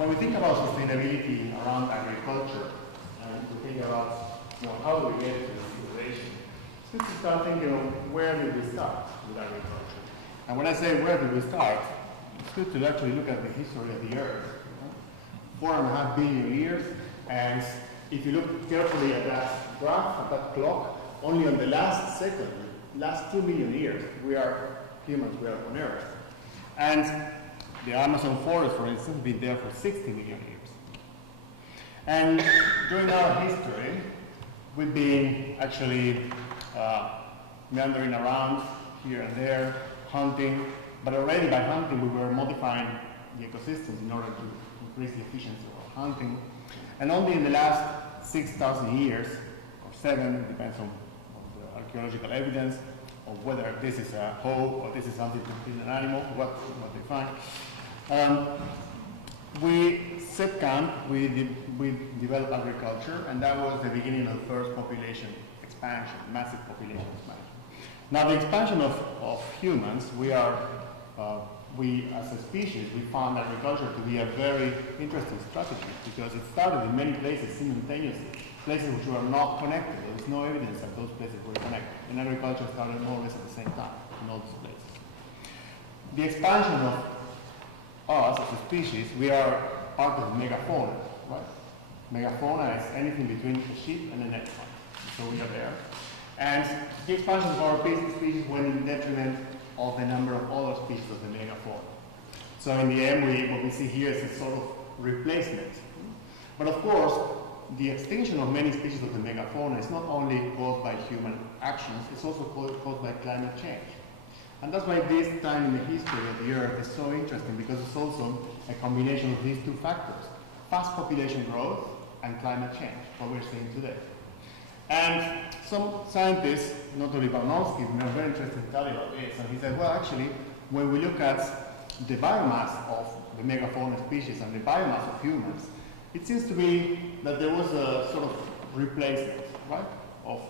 when we think about sustainability around agriculture, and we think about how do we get to this situation, it's good to start thinking of where did we start with agriculture. And when I say where did we start, it's good to actually look at the history of the Earth. 4.5 billion years, and if you look carefully at that graph, at that clock, only on the last second, last 2 million years, humans were on Earth. And the Amazon forest, for instance, has been there for 60 million years. And during our history, we've been actually meandering around here and there, hunting, but already by hunting we were modifying the ecosystems in order to increase the efficiency of hunting. And only in the last 6,000 years, or 7, depends on the archaeological evidence, of whether this is a hoe or this is something to feed an animal, what they find. We set camp, we developed agriculture, and that was the beginning of the first population expansion, massive population expansion. Now the expansion of humans, we as a species, we found agriculture to be a very interesting strategy because it started in many places simultaneously, places which were not connected. There was no evidence that those places were connected. And agriculture started more or less at the same time in all those places. The expansion of us as a species, we are part of megafauna, right? Megafauna is anything between a sheep and an elephant. So we are there. And the expansion of our species went in detriment of the number of other species of the megafauna. So in the end, what we see here is a sort of replacement. But of course, the extinction of many species of the megafauna is not only caused by human actions, it's also caused by climate change. And that's why this time in the history of the Earth is so interesting, because it's also a combination of these two factors, fast population growth and climate change, what we're seeing today. And some scientists, notably Barnowski, made a very interesting study about this, and he said, well, actually, when we look at the biomass of the megafauna species and the biomass of humans, it seems to be that there was a sort of replacement, right, of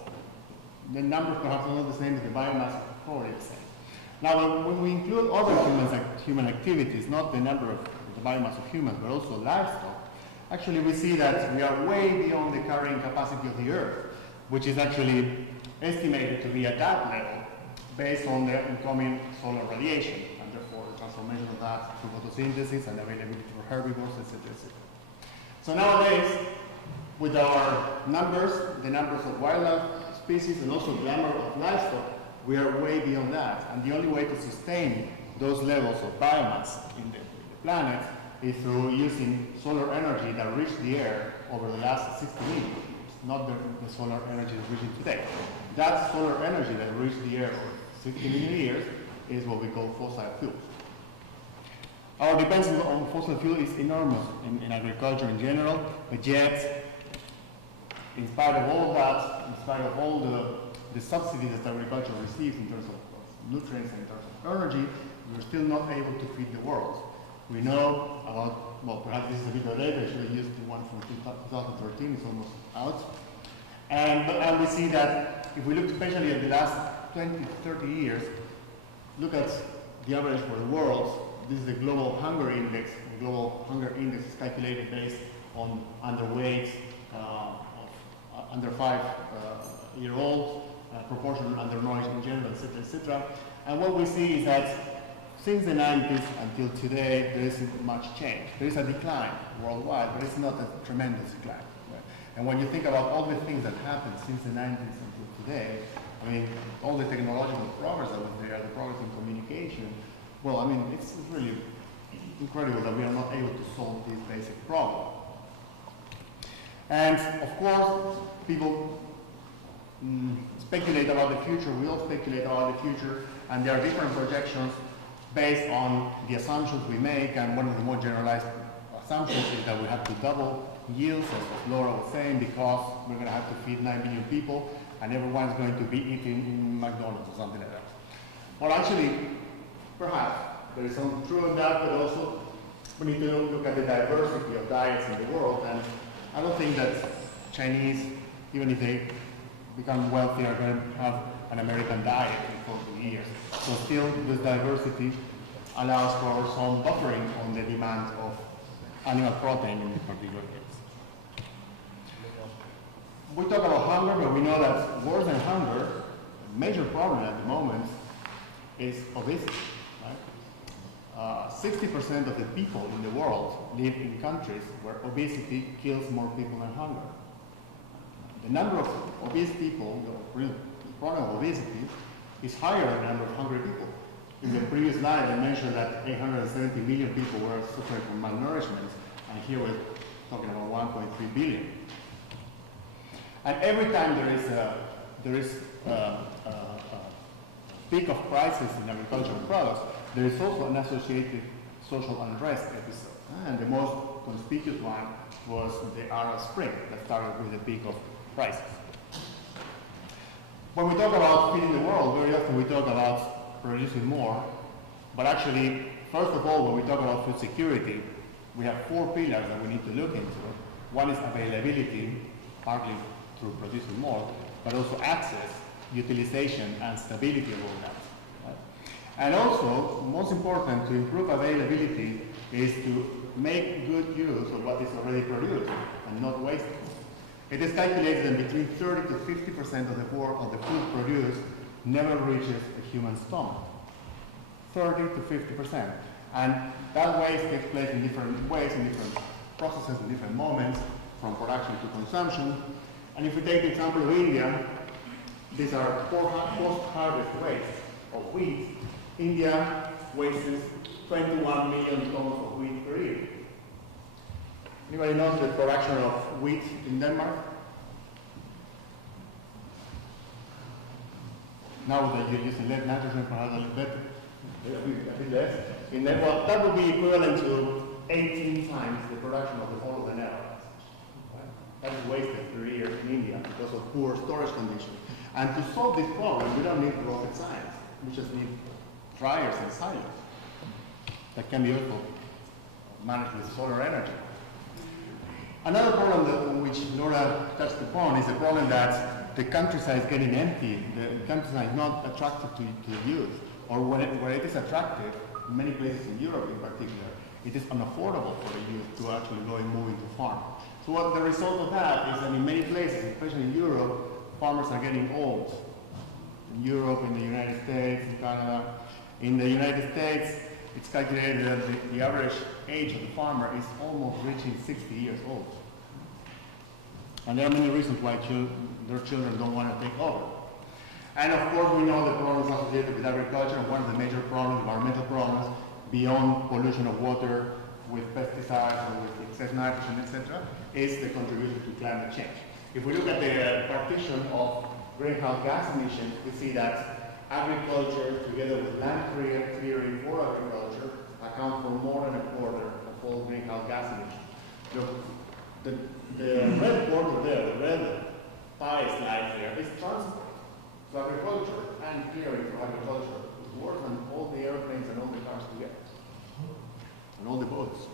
the numbers perhaps are not the same, but the biomass is probably the same. Now, when we include other human activities, not the number of the biomass of humans, but also livestock, actually we see that we are way beyond the carrying capacity of the Earth, which is actually estimated to be at that level based on the incoming solar radiation, and therefore the transformation of that through photosynthesis and availability for herbivores, etc., etc. So nowadays, with our numbers, the numbers of wildlife species and also the number of livestock, we are way beyond that. And the only way to sustain those levels of biomass in the planet is through using solar energy that reached the air over the last 60 million years, not the solar energy that's reaching today. That solar energy that reached the air over 60 million years is what we call fossil fuels. Our dependence on fossil fuel is enormous in agriculture in general, but yet, in spite of all that, in spite of all the subsidies that agriculture receives in terms of nutrients and in terms of energy, we're still not able to feed the world. We know about, well, perhaps this is a bit later, I should have used the one from 2013, it's almost out. And we see that if we look especially at the last 20 to 30 years, look at the average for the world. This is the global hunger index. The global hunger index is calculated based on underweight, under 5-year-olds, proportion undernourished in general, etc., etc. And what we see is that since the 90s until today, there isn't much change. There is a decline worldwide, but it's not a tremendous decline. Right? And when you think about all the things that happened since the 90s until today, I mean, all the technological progress that was there, the progress in communication, well, I mean, it's really incredible that we are not able to solve this basic problem. And of course, people speculate about the future, we all speculate about the future, and there are different projections based on the assumptions we make, and one of the more generalized assumptions is that we have to double yields, as Laura was saying, because we're going to have to feed 9 million people, and everyone's going to be eating in McDonald's or something like that. Well, actually, perhaps there is some truth in that, but also we need to look at the diversity of diets in the world, and I don't think that Chinese, even if they become wealthy, are going to have an American diet in 40 years. So still, this diversity allows for some buffering on the demand of animal protein in this particular case. We talk about hunger, but we know that worse than hunger, a major problem at the moment is obesity. 60% of the people in the world live in countries where obesity kills more people than hunger. The number of obese people, the problem of obesity, is higher than the number of hungry people. In the previous slide, I mentioned that 870 million people were suffering from malnourishment, and here we're talking about 1.3 billion. And every time there is a peak of prices in agricultural products, there is also an associated social unrest episode. And the most conspicuous one was the Arab Spring that started with the peak of prices. When we talk about feeding the world, very often we talk about producing more, but actually, first of all, when we talk about food security, we have 4 pillars that we need to look into. One is availability, partly through producing more, but also access, utilization, and stability of all that. Right? And also, most important, to improve availability is to make good use of what is already produced and not waste it. It is calculated that between 30 to 50% of the food produced never reaches a human stomach. 30 to 50%. And that waste takes place in different ways, in different processes, in different moments, from production to consumption. And if we take the example of India, these are post-harvest waste of wheat. India wastes 21 million tons of wheat per year. Anybody knows the production of wheat in Denmark? Now that you're using less nitrogen, perhaps a little bit, a bit less. In Denmark, that would be equivalent to 18 times the production of the whole of the Netherlands. Right? That's wasted per year in India because of poor storage conditions. And to solve this problem, we don't need rocket science. We just need dryers and silos that can be also managed with solar energy. Another problem that, which Laura touched upon is the problem that the countryside is getting empty. The countryside is not attractive to the youth, or where it is attractive, in many places in Europe in particular, it is unaffordable for the youth to actually go and move into farm. So what the result of that is that in many places, especially in Europe, farmers are getting old. In Europe, in the United States, in Canada. In the United States, it's calculated that the average age of the farmer is almost reaching 60 years old. And there are many reasons why their children don't want to take over. And of course, we know the problems associated with agriculture, and one of the major problems, environmental problems, beyond pollution of water with pesticides or with excess nitrogen, etc., is the contribution to climate change. If we look at the partition of greenhouse gas emissions, we see that agriculture, together with land clearing for agriculture, account for more than a quarter of all greenhouse gas emissions. The red border there, the red pie slide there, is transport. So agriculture and clearing for agriculture is worse than all the airplanes and all the cars together, and all the boats.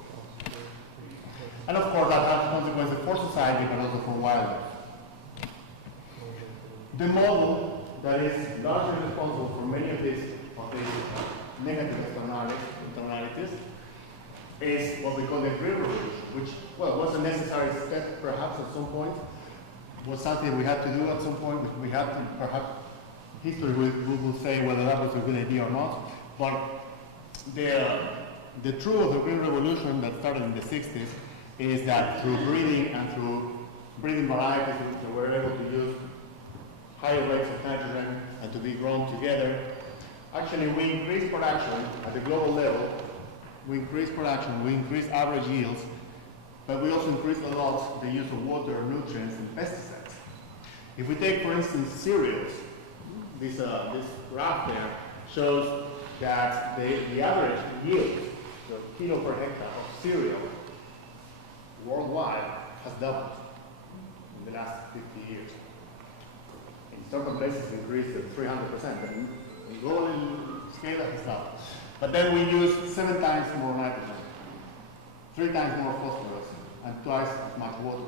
And of course, that has consequences for society, but also for wildlife. The model that is largely responsible for many of these negative externalities is what we call the Green Revolution, which, well, was a necessary step perhaps at some point, was something we had to do at some point, which we had to, perhaps history will say whether that was a good idea or not, but the truth of the Green Revolution that started in the 60s is that through breeding and through breeding varieties that were able to use higher rates of nitrogen and to be grown together, actually we increased production at the global level. We increased production, we increased average yields, but we also increased a lot the use of water, nutrients, and pesticides. If we take, for instance, cereals, this graph there shows that the average yield, the kilo per hectare of cereal worldwide has doubled in the last 50 years. In certain places increased to 300%, but in global scale that has doubled. But then we use 7 times more nitrogen, 3 times more phosphorus, and twice as much water.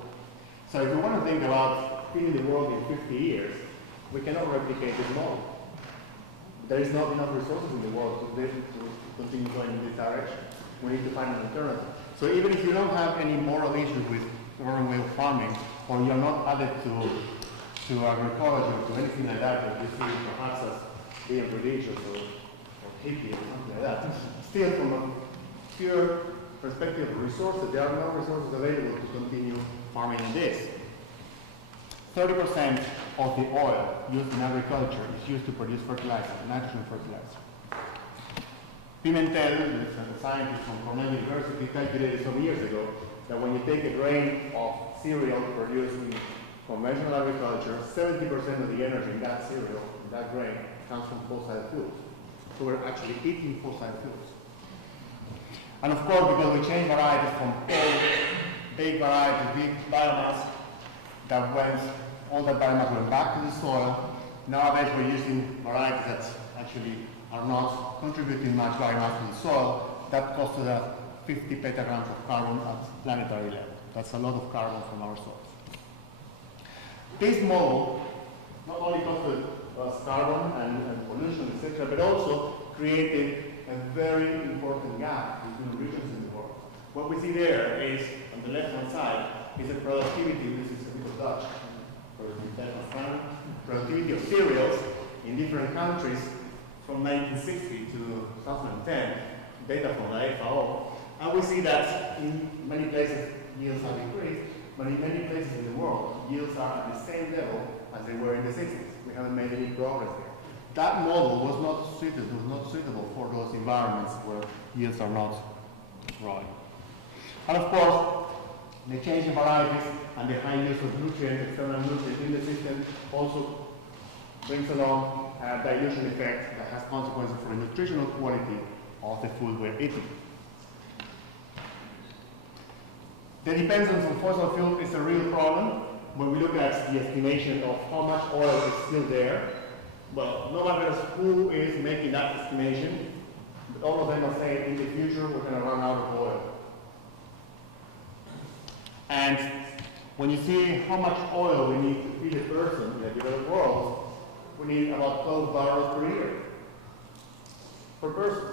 So if we want to think about feeding the world in 50 years, we cannot replicate this model. There is not enough resources in the world to continue going in this direction. We need to find an alternative. So even if you don't have any moral issues with current way of farming, or you're not added to agroecology or to anything like that that you see perhaps as being religious or hippie or something like that, still from a pure perspective of resources, there are no resources available to continue farming in this. 30% of the oil used in agriculture is used to produce fertilizer, nitrogen fertilizer. Pimentel, a scientist from Cornell University, calculated some years ago that when you take a grain of cereal produced in conventional agriculture, 70% of the energy in that cereal, in that grain, comes from fossil fuels. So we're actually eating fossil fuels. And of course, because we changed varieties from big varieties, big biomass, that went, all that biomass went back to the soil. Nowadays we're using varieties that actually are not contributing much biomass to the soil. That costed us 50 petagrams of carbon at planetary level. That's a lot of carbon from our soils. This model not only costed us carbon and pollution, etc., but also created a very important gap between regions in the world. What we see there is, on the left-hand side, is the productivity, this is a bit of Dutch, productivity of cereals in different countries from 1960 to 2010, data from the FAO. And we see that in many places yields have increased, but in many places in the world, yields are at the same level as they were in the 60s. We haven't made any progress there. That model was not suitable for those environments where yields are not growing. And of course, the change in varieties and the high use of nutrients, external nutrients in the system also brings along a dilution effect that has consequences for the nutritional quality of the food we're eating. The dependence on fossil fuel is a real problem. When we look at the estimation of how much oil is still there, well, no matter who is making that estimation, but all of them are saying in the future we're going to run out of oil. And when you see how much oil we need to feed a person in the developed world, we need about 12 barrels per year, per person.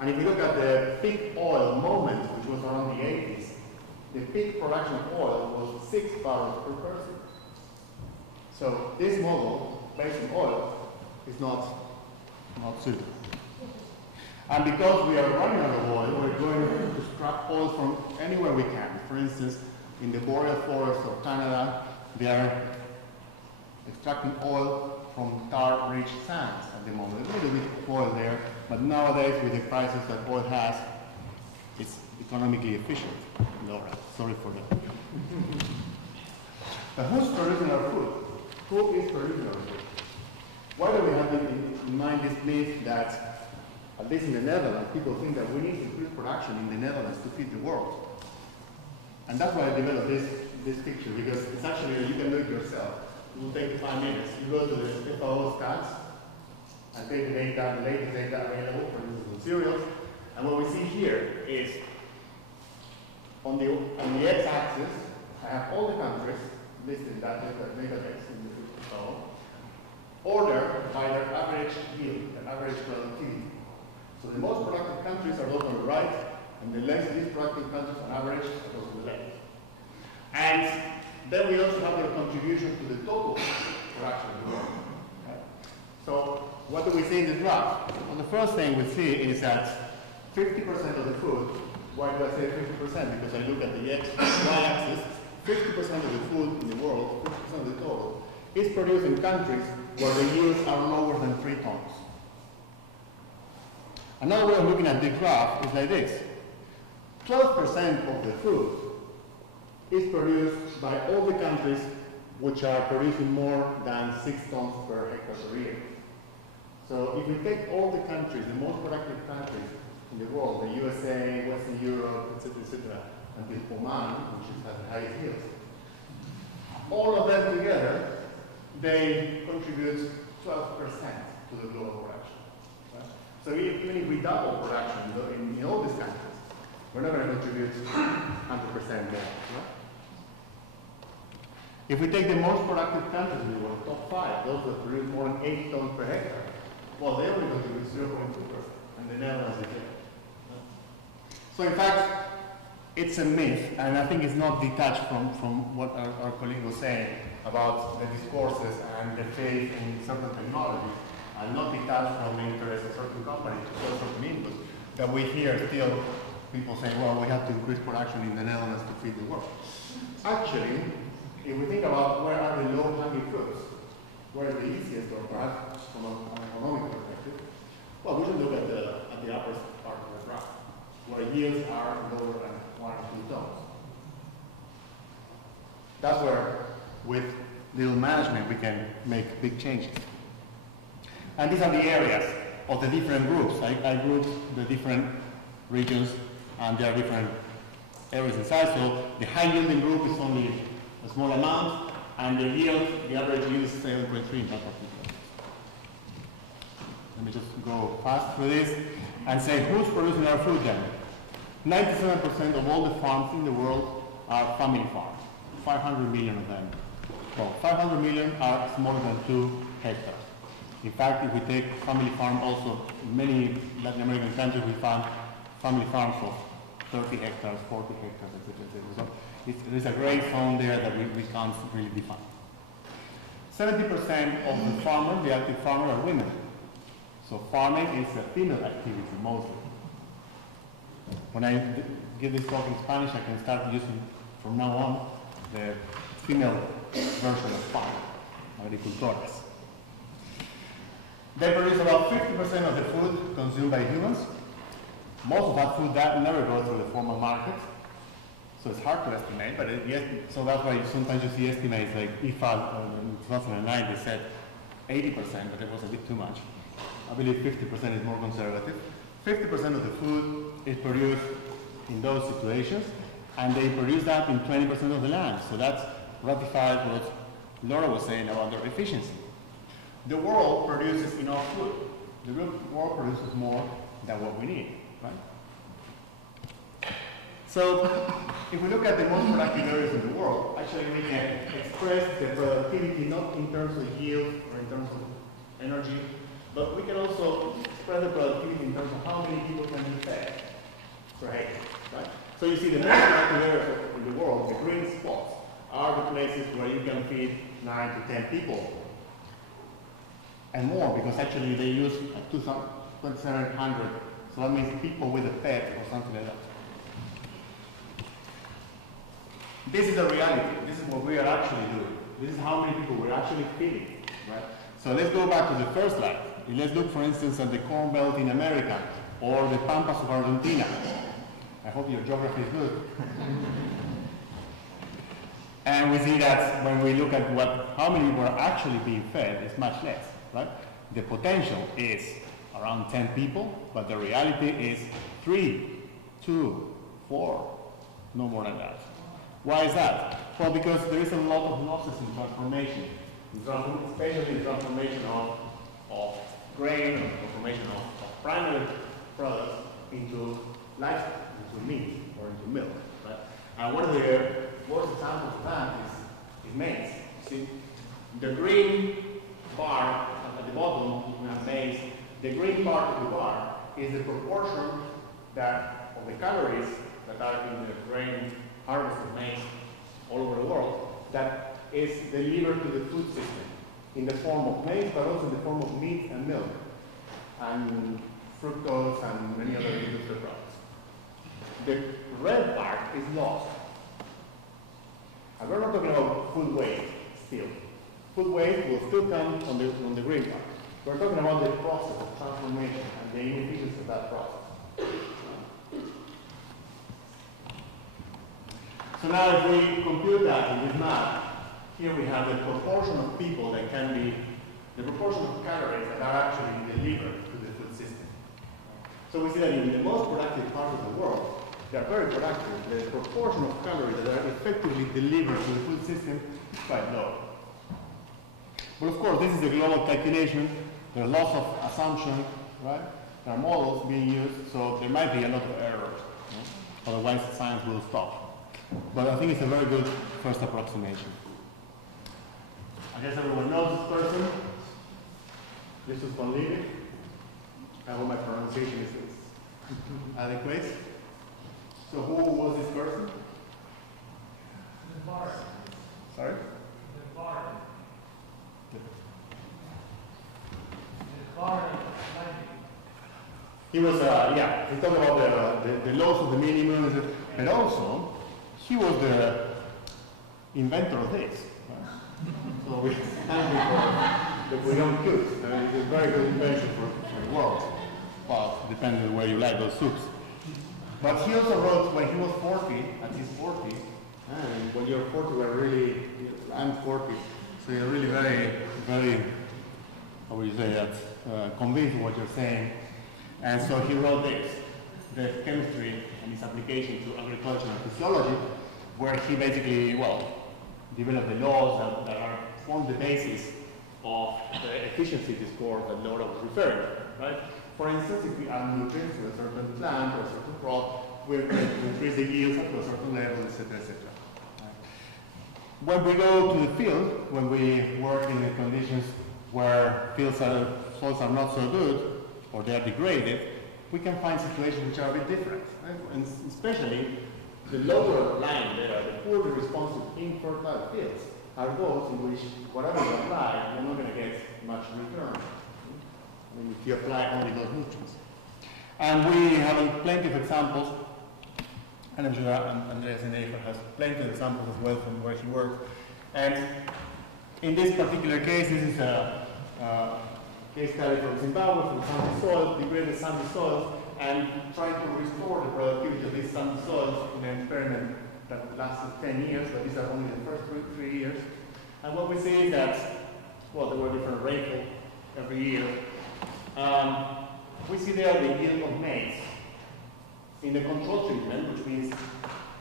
And if you look at the peak oil moment, which was around the 80s, the peak production of oil was 6 barrels per person. So this model, based on oil, is not suitable. And because we are running out of oil, we're going to extract oil from anywhere we can. For instance, in the boreal forests of Canada, they are extracting oil from tar-rich sands at the moment. A little bit of oil there, but nowadays with the prices that oil has, it's economically efficient. Laura, sorry for that. But who's producing our food? Who is producing our food? Why do we have in mind this myth that, at least in the Netherlands, people think that we need to increase production in the Netherlands to feed the world? And that's why I developed this picture, because it's actually, you can do it yourself. It will take 5 minutes. You go to the FAO stats and take the data, the latest data available, for instance, on cereals. And what we see here is, on the x-axis, I have all the countries listed in that database in the FAO, ordered by their average yield, their average productivity. So the most productive countries are those on the right, and the least productive countries on average are those on the left. And then we also have their contribution to the total production of the world. Okay? So what do we see in this graph? Well, the first thing we see is that 50% of the food, why do I say 50%? Because I look at the y-axis, 50% of the food in the world, 50% of the total, is produced in countries where the yields are lower than 3 tons. Another way of looking at the graph is like this. 12% of the food is produced by all the countries which are producing more than 6 tons per hectare per year. So if we take all the countries, the most productive countries in the world, the USA, Western Europe, etc., until Oman, which has the highest yields, all of them together, they contribute 12% to the global production. Right? So even if we double production in all these countries, we're not going to contribute 100% there. Right? If we take the most productive countries in the world, top 5, those that produce more than 8 tons per hectare, well, they only contribute 0.2%, and the Netherlands is there. So in fact, it's a myth, and I think it's not detached from what our colleague was saying about the discourses and the faith in certain technologies, and not detached from the interest of certain companies to sell certain inputs, that we hear still people saying, well, we have to increase production in the Netherlands to feed the world. Actually, if we think about where are the low-hanging fruits, where is the easiest, or perhaps from an economic perspective, well, we should look at the upper part of the graph, where yields are lower than 1 or 2 tons. That's where, with little management, we can make big changes. And these are the areas of the different groups. I grouped the different regions, and there are different areas in size. So the high-yielding group is only a small amount, and the yield, the average yield is 7.3 in that particular. Let me just go fast through this and say who's producing our food then. 97% of all the farms in the world are family farms. 500 million of them. Well, 500 million are smaller than 2 hectares. In fact, if we take family farm also, in many Latin American countries we find family farms of 30 hectares, 40 hectares, etc. So there is a gray zone there that we can't really define. 70% of the farmers, the active farmers, are women. So farming is a female activity mostly. When I give this talk in Spanish, I can start using from now on the female version of farm, agricultores. They produce about 50% of the food consumed by humans. Most of that food that never goes through the formal market, so it's hard to estimate. But so that's why sometimes you see estimates like IFA in 2009 they said 80%, but it was a bit too much. I believe 50% is more conservative. 50% of the food is produced in those situations, and they produce that in 20% of the land. So that's ratifies what Laura was saying about their efficiency. The world produces enough food. The world produces more than what we need, right? So if we look at the most productive areas in the world, actually we can express the productivity not in terms of yield or in terms of energy, but we can also express the productivity in terms of how many people can be fed per acre, right? So you see the most productive areas in the world, the green spots, are the places where you can feed 9 to 10 people and more, because actually they use 2,700, so that means people with a pet or something like that. This is the reality. This is what we are actually doing. This is how many people we're actually feeding, right? So let's go back to the first slide. Let's look, for instance, at the Corn Belt in America or the Pampas of Argentina. I hope your geography is good. And we see that when we look at how many people are actually being fed, it's much less, right? The potential is around 10 people, but the reality is 3, 2, 4, no more than that. Why is that? Well, because there is a lot of losses in transformation, especially the transformation of grain, or transformation of primary products into livestock, into meat, or into milk, right? And one of the worst examples of that is maize. See, the green bar at the bottom, we have maize. The green part of the bar is the proportion that of the calories that are in the grain harvest of maize all over the world that is delivered to the food system in the form of maize, but also in the form of meat and milk and fructose and many other industrial products. The red part is lost. And we're not talking about food waste still. Food waste will still come on the green part. We're talking about the process of transformation and the inefficiency of that process. So now if we compute that in this map, here we have the proportion of people that can be, the proportion of calories that are actually delivered to the food system. So we see that in the most productive part of the world, they are very productive. The proportion of calories that are effectively delivered to the food system is quite low. But of course, this is a global calculation. There are lots of assumptions, right? There are models being used, so there might be a lot of errors. Right? Otherwise, science will stop. But I think it's a very good first approximation. I guess everyone knows this person. This is von Liebig. I hope my pronunciation is adequate. So who was this person? The bar. Sorry? The bar. The bar. He was, yeah, he talked about the laws of the minimum, and also he was the inventor of this. Right? So we thank him for the bouillon cubes. It's a very good invention for the world. Well, depending on where you like those soups. But he also wrote when he was 40, at his 40, and when you're 40, we're really, I'm 40, so you're really very, how would you say that, convinced of what you're saying. And so he wrote this, the chemistry and its application to agriculture and physiology, where he basically, well, developed the laws that are form the basis of the efficiency discourse that Laura was referring to, right? For instance, if we add nutrients to a certain plant or a certain crop, we're going to increase the yields up to a certain level, etc., etc. Right? When we go to the field, when we work in the conditions where soils are not so good, or they are degraded, we can find situations which are a bit different. Right? And especially the lower line there, the poorly responsive infertile fields, are those in which whatever you apply, you're not going to get much return. I mean, if you apply only those nutrients. And we have plenty of examples, and I'm sure Andreas Nefer has plenty of examples as well from where he worked. And in this particular case, this is a case study from Zimbabwe, from sandy soil, degraded sandy soils, and trying to restore the productivity of these sandy soils in an experiment that lasted 10 years, but these are only the first three years. And what we see is that, well, there were different rainfall every year. We see there the yield of maize. In the control treatment, which means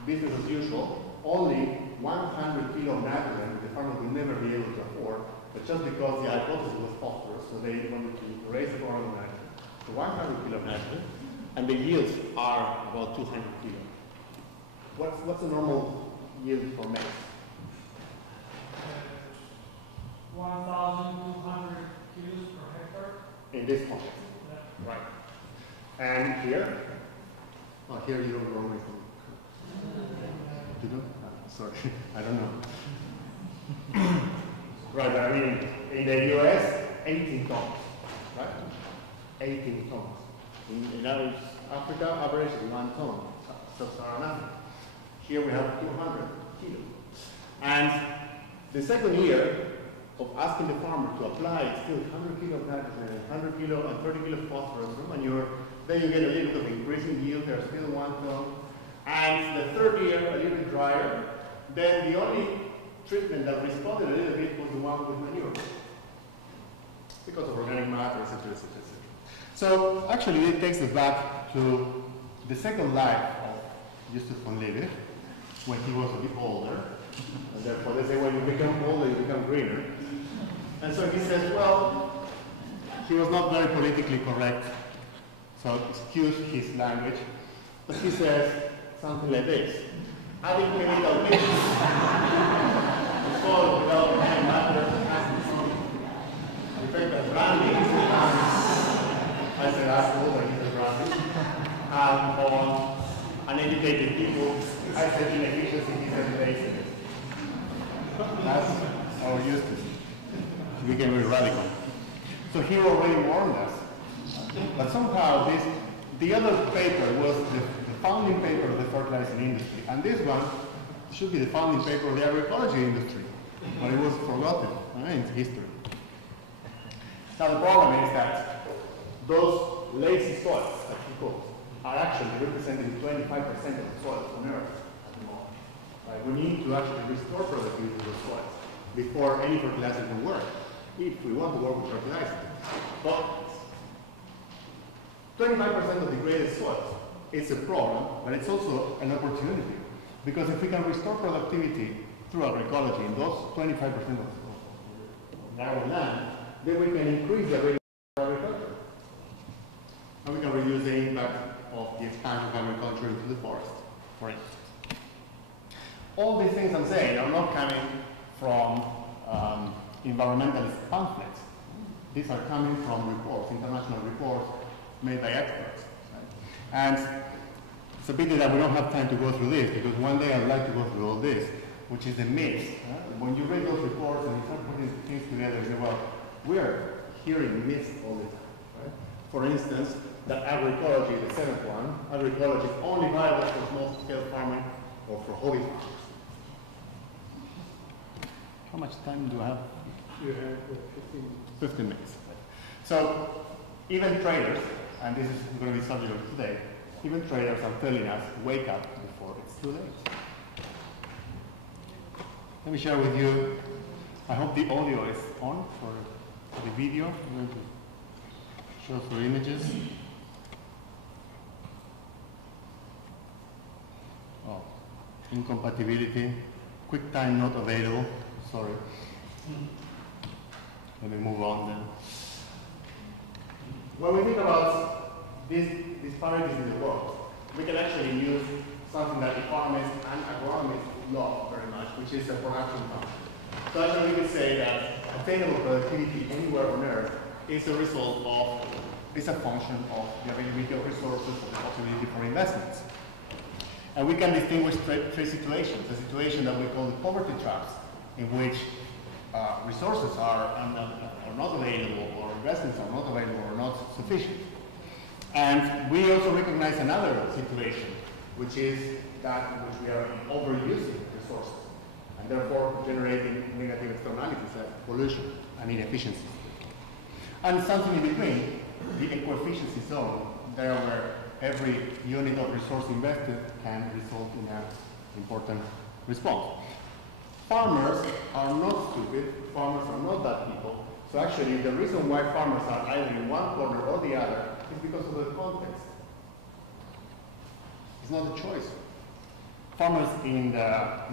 business as usual, only 100 kilo of nitrogen the farmer will never be able to afford, but just because the hypothesis was phosphorus, so they wanted to raise the volume of nitrogen to 100 kilo of nitrogen, and the yields are about 200 kilo. What's the normal yield for maize? 1,200 kilos per hectare. In this context. Yeah. Right. And here? Oh, here you don't grow maize. You don't? Sorry, I don't know. Right, but I mean, in the US, 18 tons, right? 18 tons. In Africa, average is 1 ton, sub-Saharan Africa. Here we have 200 kilos. And the second year of asking the farmer to apply still 100 kilo of nitrogen, 100 kilo and 30 kilo of phosphorus for manure, then you get a little bit of increasing yield, there's still 1 ton. And the third year, a little bit drier, then the only treatment that responded a little bit was the one with manure, because of organic matter, etc., etc., etc. So actually it takes us back to the second life of Justus von Liebig, when he was a bit older. And therefore they say when you become older, you become greener. And so he says, well, he was not very politically correct, so excuse his language, but he says something like this: adding chemical mixes to soil without organic matter has the effect of branding. I said, ask older, he said branding. On uneducated people, I said inefficiency, he said laziness. That's our Justus. He became very radical. So he already warned us. But somehow the other paper was the founding paper of the fertilizing industry. And this one should be the founding paper of the agroecology industry. But it was forgotten in history. Now the problem is that those lazy soils that he quotes are actually representing 25% of the soils on Earth at the moment. Right? We need to actually restore productivity of those soils before any fertilizer can work, if we want to work with fertilizer. But 25% of degraded soils is a problem, but it's also an opportunity. Because if we can restore productivity through agroecology in those 25% of narrow land, then we can increase the rate of agriculture. And we can reduce the impact of the expansion of agriculture into the forest, for instance. All these things I'm saying are not coming from environmentalist pamphlets. These are coming from reports, international reports made by experts. Right? And It's a pity that we don't have time to go through this, because one day I'd like to go through all this, which is the myths. When you read those reports and you start putting things together, you say, well, we are hearing myths all the time. Right? For instance, that agroecology, the seventh one, agroecology is only viable for small-scale farming or for hobby farmers. How much time do I have? You have 15 minutes. So even traders, and this is going to be subject of today, even traders are telling us, wake up before it's too late. Let me share with you, I hope the audio is on for the video. I'm going to show through images. Oh, incompatibility, QuickTime not available, sorry. Let me move on then. When we think about these disparities in the world, we can actually use something that economists and agronomists love very much, which is a production function. So actually we could say that attainable productivity anywhere on Earth is a result of, is a function of the availability of resources and the possibility for investments. And we can distinguish three situations. A situation that we call the poverty traps, in which resources are not available, or investments are not available or not sufficient. And we also recognize another situation, which is that in which we are overusing resources, and therefore generating negative externalities like pollution and inefficiencies. And something in between, the eco-efficiency zone, there where every unit of resource invested can result in an important response. Farmers are not stupid, farmers are not bad people. So actually the reason why farmers are either in one corner or the other is because of the context. It's not a choice. Farmers in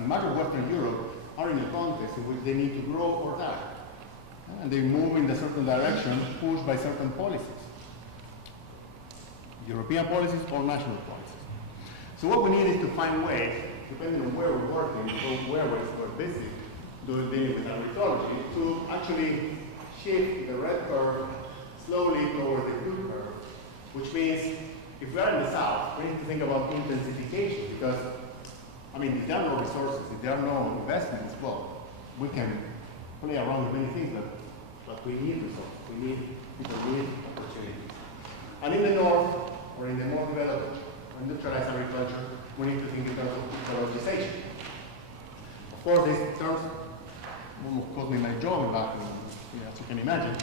much of Western Europe are in a context in which they need to grow or die. And they move in a certain direction pushed by certain policies. European policies or national policies. So what we need is to find ways, depending on where we're working, or where we're busy dealing with agriculture, to actually shift the red curve slowly toward the blue curve, which means if we are in the south, we need to think about intensification, because, I mean, if there are no resources, if there are no investments, well, we can play around with many things, but we need resources, people need opportunities. And in the north, or in the more developed or industrialized agriculture, we need to think in terms of ecologization. Of course, these terms almost cost me my job back in, as you can imagine.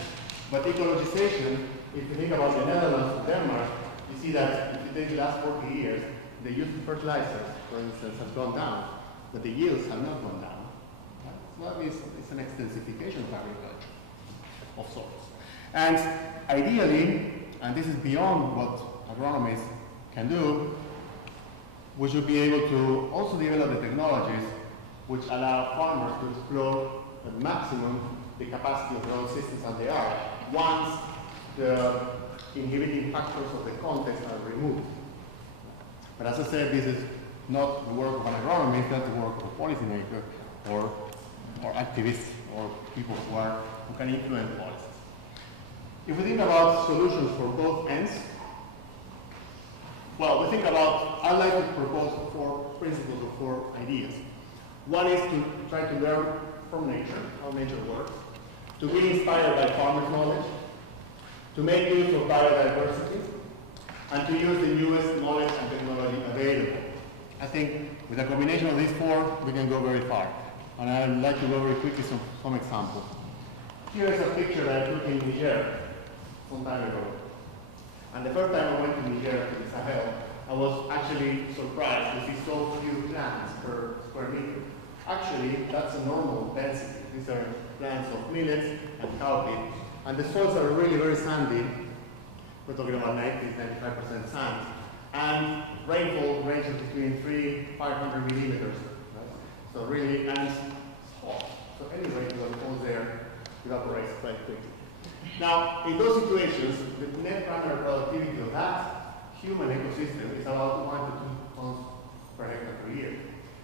But ecologization, if you think about the Netherlands or Denmark, you see that if you take the last 40 years, the use of fertilizers, for instance, has gone down, but the yields have not gone down. So that means it's an extensification of agriculture of sorts. And ideally, and this is beyond what agronomists can do, we should be able to also develop the technologies which allow farmers to explore at maximum the capacity of their own systems as they are, once the inhibiting factors of the context are removed. But as I said, this is not the work of an agronomist, that's the work of a policymaker or activists or people who can influence policies. If we think about solutions for both ends, well, we think about, I'd like to propose 4 principles or 4 ideas. One is to try to learn from nature, how nature works, to be inspired by farmers' knowledge, to make use of biodiversity, and to use the newest knowledge and technology available. I think with a combination of these 4, we can go very far. And I'd like to go very quickly some examples. Here is a picture that I took in Niger some time ago. And the first time I went to Niger, to the Sahel, I was actually surprised to see so few plants per square meter. Actually, that's a normal density. These are plants of millets and cowpea. And the soils are really very sandy. We're talking about 90–95% sand. And rainfall ranges between 500 millimeters. Right? So really, and it's hot. So any rainfall that falls there evaporates quite quickly. Now, in those situations, the net primary productivity of that human ecosystem is about 1 to 2 tons per hectare per year.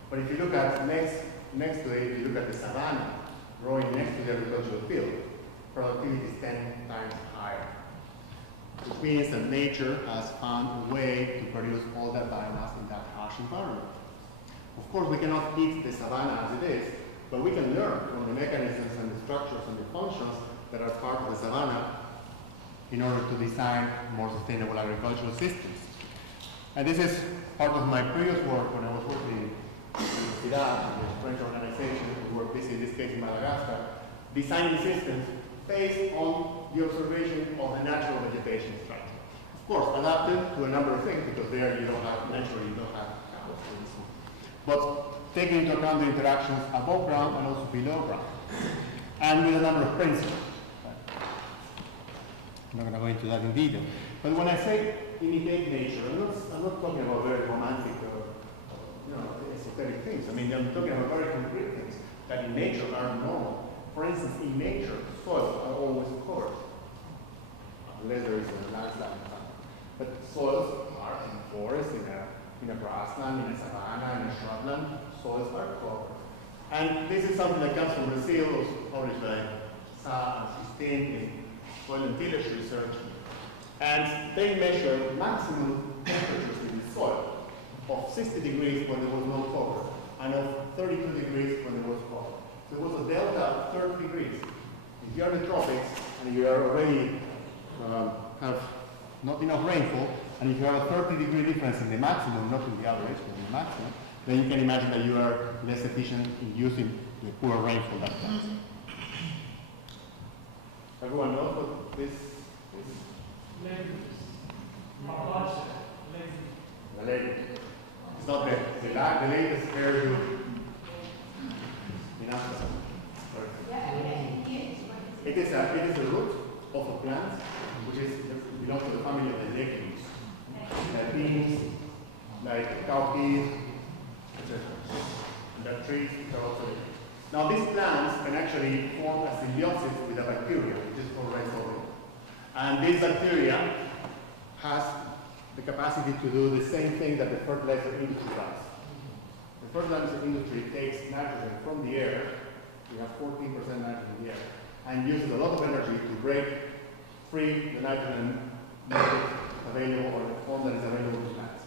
But if you look at next to it, if you look at the savanna growing next to the agricultural field, productivity is 10 times higher. which means that nature has found a way to produce all that biomass in that harsh environment. Of course, we cannot eat the savanna as it is, but we can learn from the mechanisms and the structures and the functions that are part of the savanna in order to design more sustainable agricultural systems. And this is part of my previous work when I was working in Ciudad, the French organization, who were busy in this case in Madagascar, designing systems based on the observation of the natural vegetation structure. Of course, adapted to a number of things, because there you don't have, naturally you don't have cows, for instance. But taking into account the interactions above ground and also below ground. And with a number of principles. I'm not going to go into that in detail. But when I say imitate nature, I'm not talking about very romantic esoteric things. I mean, I'm talking about very concrete things that in nature are normal. For instance, in nature, soils are always covered, unless there is a landslide. But soils are in forests, in a grassland, in a savanna, in a shrubland, soils are covered. And this is something that comes from Brazil, was published by Sa and Sistine in soil and tillage research. And they measure maximum temperatures in the soil of 60 degrees when there was no cover, and of 32 degrees when there was cover. So there was a delta of 30 degrees. If you are in the tropics and you are already have not enough rainfall, and if you have a 30-degree difference in the maximum, not in the average, but in the maximum, then you can imagine that you are less efficient in using the poor rainfall that comes. Everyone knows what this is? The lake. It's not the latest hair you in Africa. It is a root of a plant which belongs to the family of the legumes. Beans, like cowpeas, etc. And there are trees which are also legumes. Now these plants can actually form a symbiosis with a bacteria, which is called rhizobia. And this bacteria has the capacity to do the same thing that the fertilizer industry does. The fertilizer industry takes nitrogen from the air, we have 14% nitrogen in the air, and uses a lot of energy to break free the nitrogen, make it available, or the form that is available to plants.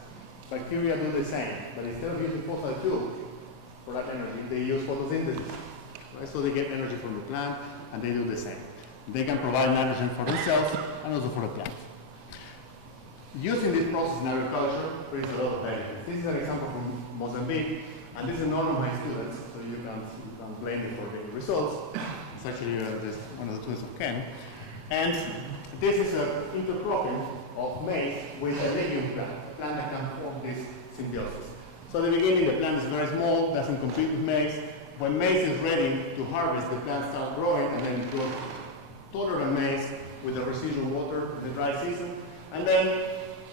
Bacteria do the same, but instead of using fossil fuel for that energy, they use photosynthesis. Right? So they get energy from the plant, and they do the same. They can provide nitrogen for themselves and also for the plant. Using this process in agriculture brings a lot of benefits. This is an example from Mozambique, and this is none of my students, so you can blame me for the results. It's actually one of the students of Ken. And this is an intercropping of maize with a legume plant, a plant that can form this symbiosis. So at the beginning, the plant is very small, doesn't compete with maize. When maize is ready to harvest, the plant starts growing and then grows taller than maize with the residual water in the dry season. And then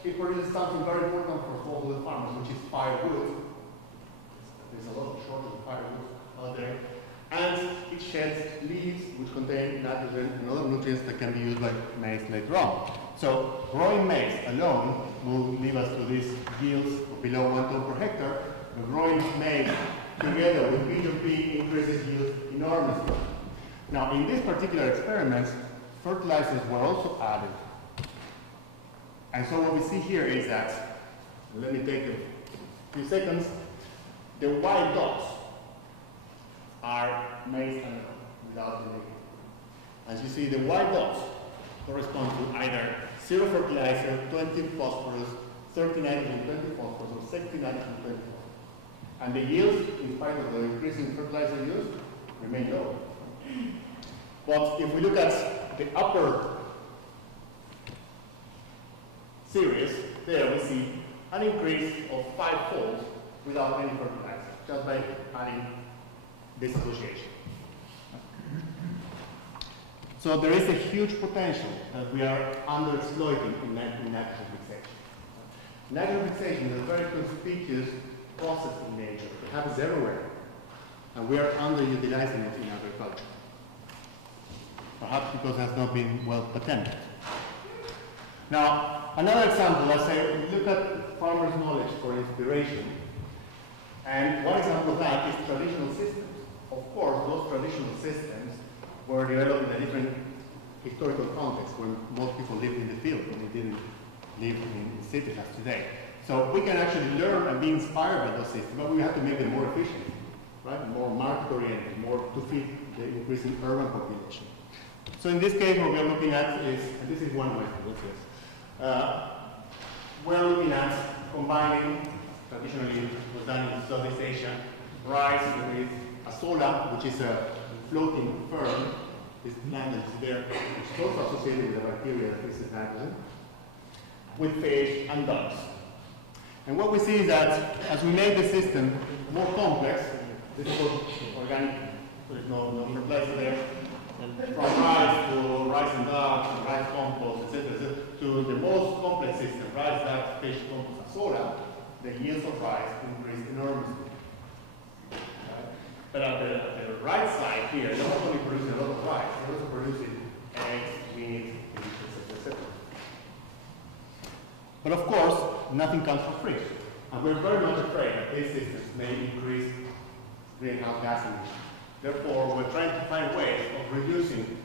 it produces something very important for smallholder farmers, which is firewood. There's a lot of shortage of firewood out there. And it sheds leaves which contain nitrogen and other nutrients that can be used by maize later on. So growing maize alone will lead us to these yields of below 1 ton per hectare. But growing maize together with P2P increases yield enormously. Now in this particular experiment, fertilizers were also added. And so what we see here is that, let me take a few seconds, the white dots are maize and without the legume. As you see, the white dots correspond to either 0 fertilizer, 20 phosphorus, 30 nitrogen, 20 phosphorus, or 60 nitrogen, 20 phosphorus. And the yields, in spite of the increasing fertilizer use, remain low. But if we look at the upper series, there we see an increase of 5-fold without any fertilizer, just by adding this association. So there is a huge potential that we are underexploiting in nitrogen fixation. Nitrogen fixation is a very conspicuous process in nature. It happens everywhere, and we are underutilizing it in agriculture. Perhaps because it has not been well patented. Now, another example, let's say, we look at farmers' knowledge for inspiration. And one example of that is traditional systems. Of course, those traditional systems were developed in a different historical context when most people lived in the field and they didn't live in cities as today. So we can actually learn and be inspired by those systems, but we have to make them more efficient, right? More market-oriented, more to fit the increasing urban population. So in this case, what we're looking at is, and this is one way to look at this, we're looking at combining, traditionally was done in Southeast Asia, rice with azola, which is a floating fern. This plant is there, which is also associated with the bacteria that fixes nitrogen, with fish and ducks. And what we see is that as we make the system more complex, this is called organic, there is no fertilizer there, and from rice to rice and ducks, rice compost, etc., to the most complex system, rice, ducks, fish, compost, azola, the yields of rice increase enormously. But at the right side here, they're not only producing a lot of rice, they're also producing eggs, meat, etc. But of course, nothing comes for free. And we're very much afraid that these systems may increase greenhouse gas emissions. Therefore, we're trying to find ways of reducing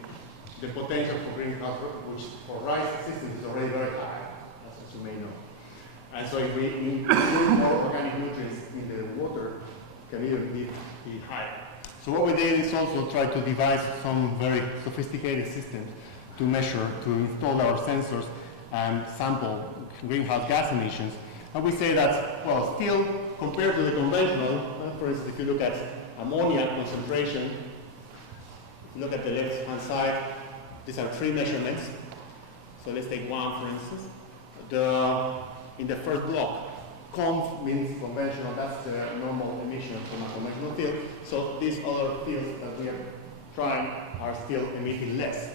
the potential for greenhouse, which for rice systems is already very high, as you may know. And so if we include more organic nutrients in the water, it can even be higher. So what we did is also try to devise some very sophisticated systems to measure, to install our sensors and sample greenhouse gas emissions. And we say that, well, still compared to the conventional, for instance, if you look at ammonia concentration, if you look at the left-hand side, these are 3 measurements. So let's take one, for instance. In the first block, conv means conventional, that's the normal emission from a conventional field. So these other fields that we are trying are still emitting less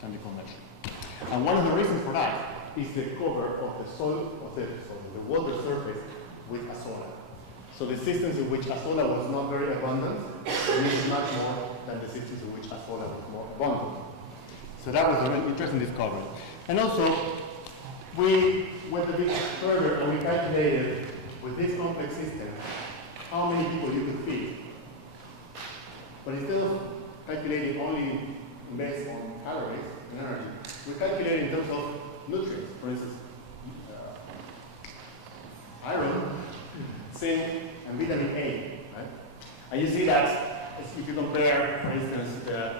than the conventional. And one of the reasons for that is the cover of the soil, of the water surface with azola. So the systems in which azola was not very abundant emitted much more than the systems in which azola was more abundant. So that was an interesting discovery. And also, we went a bit further and we calculated with this complex system how many people you could feed. But instead of calculating only based on calories and energy, we calculated in terms of nutrients. For instance, iron, zinc, and vitamin A. Right? And you see that if you compare, for instance, the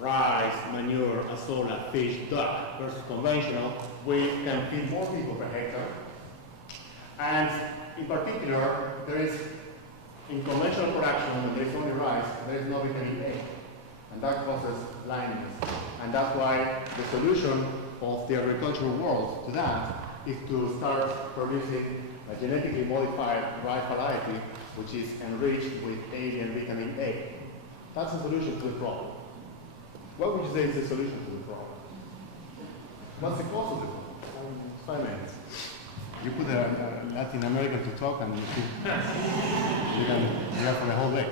rice, manure, azola, fish, duck versus conventional, we can feed more people per hectare. And in particular, there is, in conventional production, when there is only rice, there is no vitamin A. And that causes blindness. And that's why the solution of the agricultural world to that is to start producing a genetically modified rice variety which is enriched with A and vitamin A. That's the solution to the problem. What would you say is the solution to the problem? What's the cause of the problem? 5 minutes. You put a Latin American to talk and you can be here for the whole day.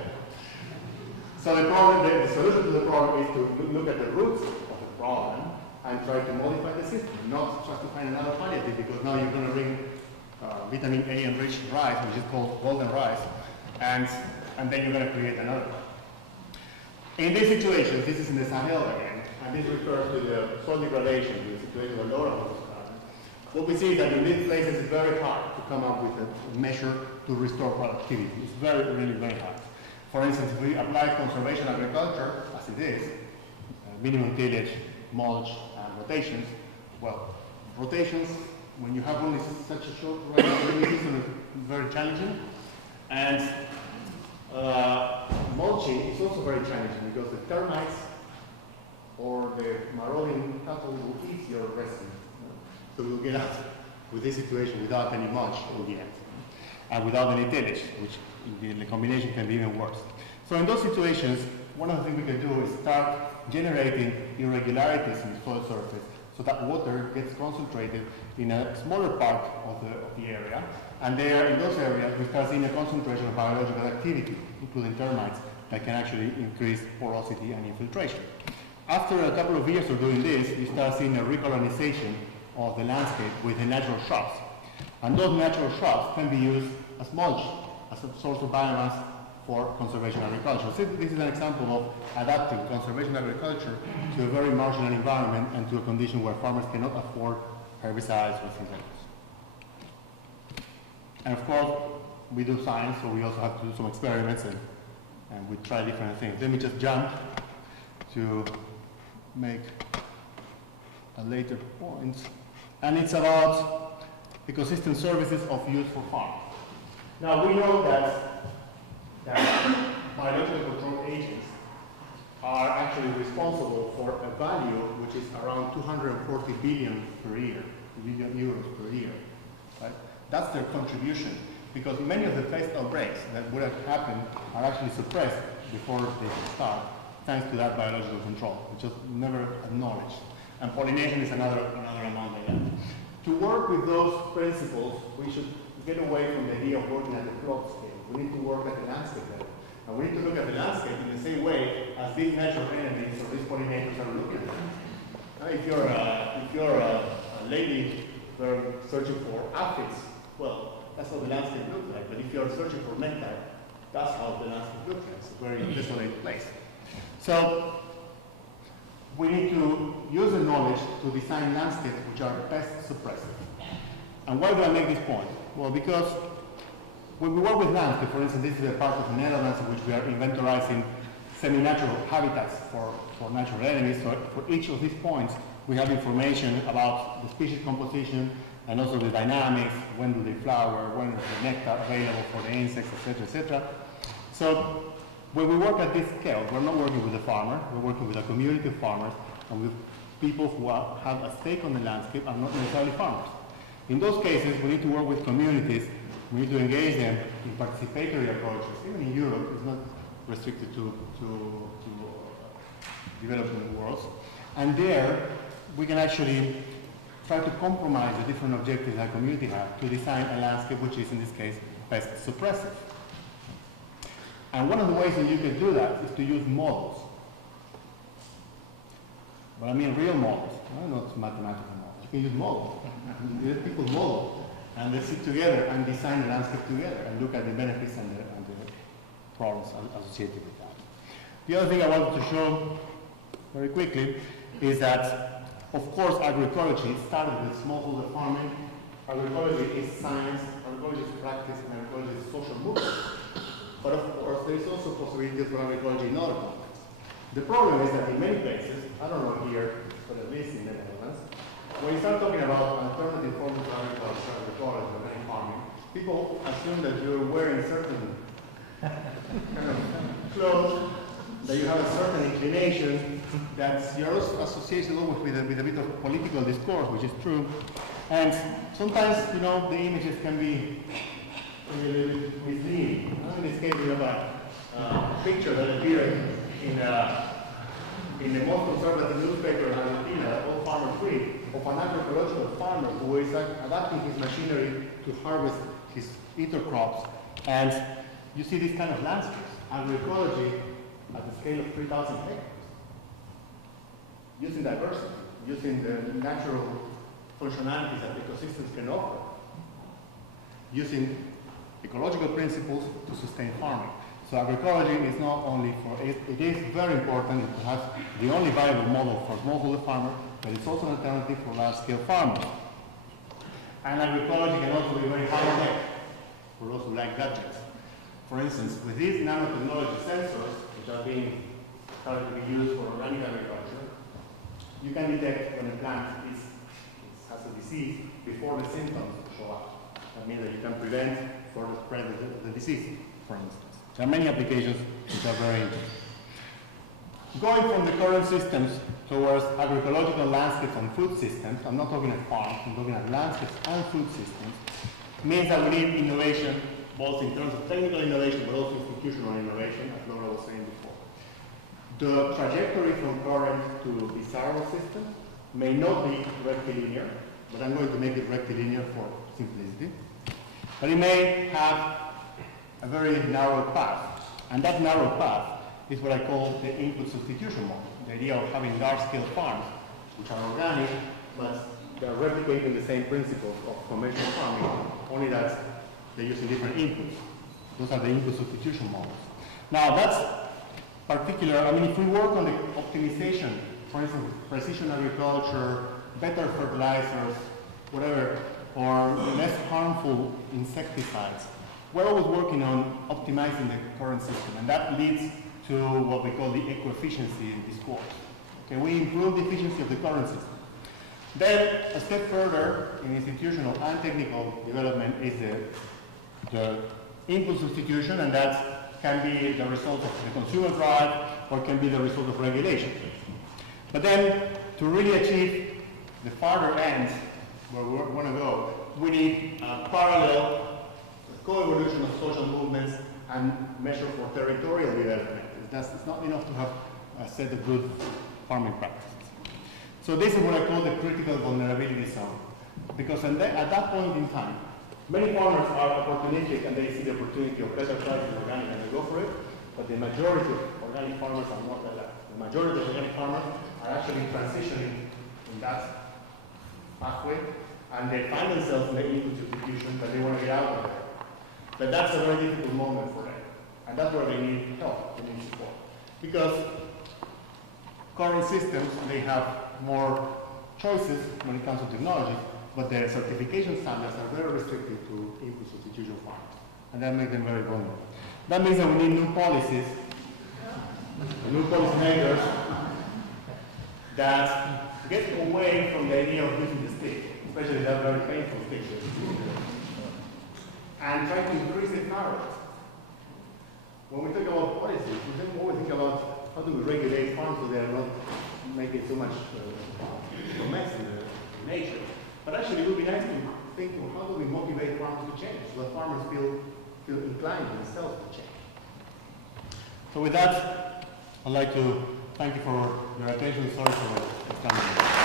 So the problem, the solution to the problem is to look at the roots of the problem and try to modify the system, not just to find another palliative, because now you're going to bring vitamin A enriched rice, which is called golden rice, and then you're going to create another one. In this situation, this is in the Sahel again, and this refers to the soil degradation, the situation where Laura was describing. What we see is that in these places it's very hard to come up with a measure to restore productivity. It's really very hard. For instance, if we apply conservation agriculture, as it is, minimum tillage, mulch, and rotations, well, rotations, when you have only such a short rainy season, is very challenging. And mulching is also very challenging because the termites or the marauding cattle will eat your resin. So we'll get out with this situation without any mulch in the end, and without any tillage, which in the combination can be even worse. So in those situations, one of the things we can do is start generating irregularities in the soil surface so that water gets concentrated in a smaller part of the area. And there, in those areas, we start seeing a concentration of biological activity, including termites, that can actually increase porosity and infiltration. After a couple of years of doing this, you start seeing a recolonization of the landscape with the natural shrubs. And those natural shrubs can be used as mulch, as a source of biomass for conservation agriculture. So this is an example of adapting conservation agriculture to a very marginal environment and to a condition where farmers cannot afford herbicides or synthetics. And of course, we do science, so we also have to do some experiments and we try different things. Let me just jump to make a later point. And it's about ecosystem services of use for farms. Now we know that biological control agents are actually responsible for a value which is around 240 billion per year, billion euros per year. Right? That's their contribution, because many of the pest outbreaks that would have happened are actually suppressed before they start, thanks to that biological control, which is never acknowledged. And pollination is another amount like that. To work with those principles, we should get away from the idea of working at the plot scale. We need to work at the landscape level. And we need to look at the landscape in the same way as these natural enemies or these pollinators are looking at it. If you're a lady searching for aphids, well, that's how the landscape looks like. But if you're searching for nectar, that's how the landscape looks like. It's a very desolate place. So we need to use the knowledge to design landscapes which are pest suppressive. And why do I make this point? Well, because when we work with landscape, for instance, this is a part of the Netherlands in which we are inventorizing semi-natural habitats for natural enemies. So for each of these points, we have information about the species composition and also the dynamics, when do they flower, when is the nectar available for the insects, etc., etc. So when we work at this scale, we're not working with a farmer, we're working with a community of farmers and with people who have a stake on the landscape and not necessarily farmers. In those cases, we need to work with communities. We need to engage them in participatory approaches. Even in Europe, it's not restricted to developing worlds. And there, we can actually try to compromise the different objectives that community have to design a landscape which is, in this case, pest suppressive. And one of the ways that you can do that is to use models. But I mean real models, not mathematical models. You can use models. Let people model, and they sit together and design the landscape together and look at the benefits and the problems associated with that. The other thing I wanted to show very quickly is that, of course, agroecology started with smallholder farming. Agroecology is science, agroecology is practice, and agroecology is social movement. But of course, there is also possibilities for agroecology in other contexts. The problem is that in many places, I don't know here, but at least in the Netherlands, when you start talking about alternative forms of agriculture, agroecology, organic farming, people assume that you're wearing certain kind of clothes, that you have a certain inclination, that you're also associated always with a bit of political discourse, which is true. And sometimes, you know, the images can be a little bit misleading. In this case, we have a picture that appeared in the most conservative newspaper in Argentina, Old Farmer Free, of an agro-ecological farmer who is adapting his machinery to harvest his intercrops. And you see these kind of landscapes, agroecology at the scale of 3,000 hectares, using diversity, using the natural functionalities that ecosystems can offer, using ecological principles to sustain farming. So agroecology is not only for, it is very important, it has the only viable model for smallholder farmers, but it's also an alternative for large-scale farmers. And agroecology can also be very high-tech for those who like gadgets. For instance, with these nanotechnology sensors, which are being started to be used for organic agriculture, you can detect when a plant has a disease before the symptoms show up. That means that you can prevent further spread of the disease, for instance. There are many applications which are very interesting. Going from the current systems towards agroecological landscapes and food systems, I'm not talking at farms, I'm talking at landscapes and food systems, means that we need innovation, both in terms of technical innovation, but also institutional innovation, as Laura was saying before. The trajectory from current to desirable systems may not be rectilinear, but I'm going to make it rectilinear for simplicity. But it may have a very narrow path, and that narrow path is what I call the input substitution model, the idea of having large-scale farms, which are organic, but they are replicating the same principles of conventional farming, only that they're using different inputs. Those are the input substitution models. Now that's particular, I mean, if we work on the optimization, for instance, precision agriculture, better fertilizers, whatever, or less harmful insecticides, we're always working on optimizing the current system, and that leads to what we call the eco-efficiency in this course. Okay, we improve the efficiency of the current system. Then, a step further in institutional and technical development is the input substitution, and that can be the result of the consumer drive or can be the result of regulation. But then, to really achieve the farther end where we want to go, we need a parallel co-evolution of social movements and measure for territorial development. It's not enough to have a set of good farming practices. So this is what I call the critical vulnerability zone. Because at that point in time, many farmers are opportunistic and they see the opportunity of better prices in organic and they go for it, but the majority of organic farmers are not like that. The majority of organic farmers are actually transitioning in that pathway and they find themselves in the input substitution, but they want to get out of it. But that's a very difficult moment for them. And that's where they need help, they need support. Because current systems, they have more choices when it comes to technology, but their certification standards are very restricted to input substitution farms. And that makes them very vulnerable. That means that we need new policies, new policymakers that get away from the idea of using the stick, especially that very painful stick, and try to increase the carrot. When we talk about policies, we don't always think about how do we regulate farms so they are not making so much mess in nature. But actually it would be nice to think, well, how do we motivate farmers to change so that farmers feel inclined themselves to change. So with that, I'd like to thank you for your attention. Sorry for coming.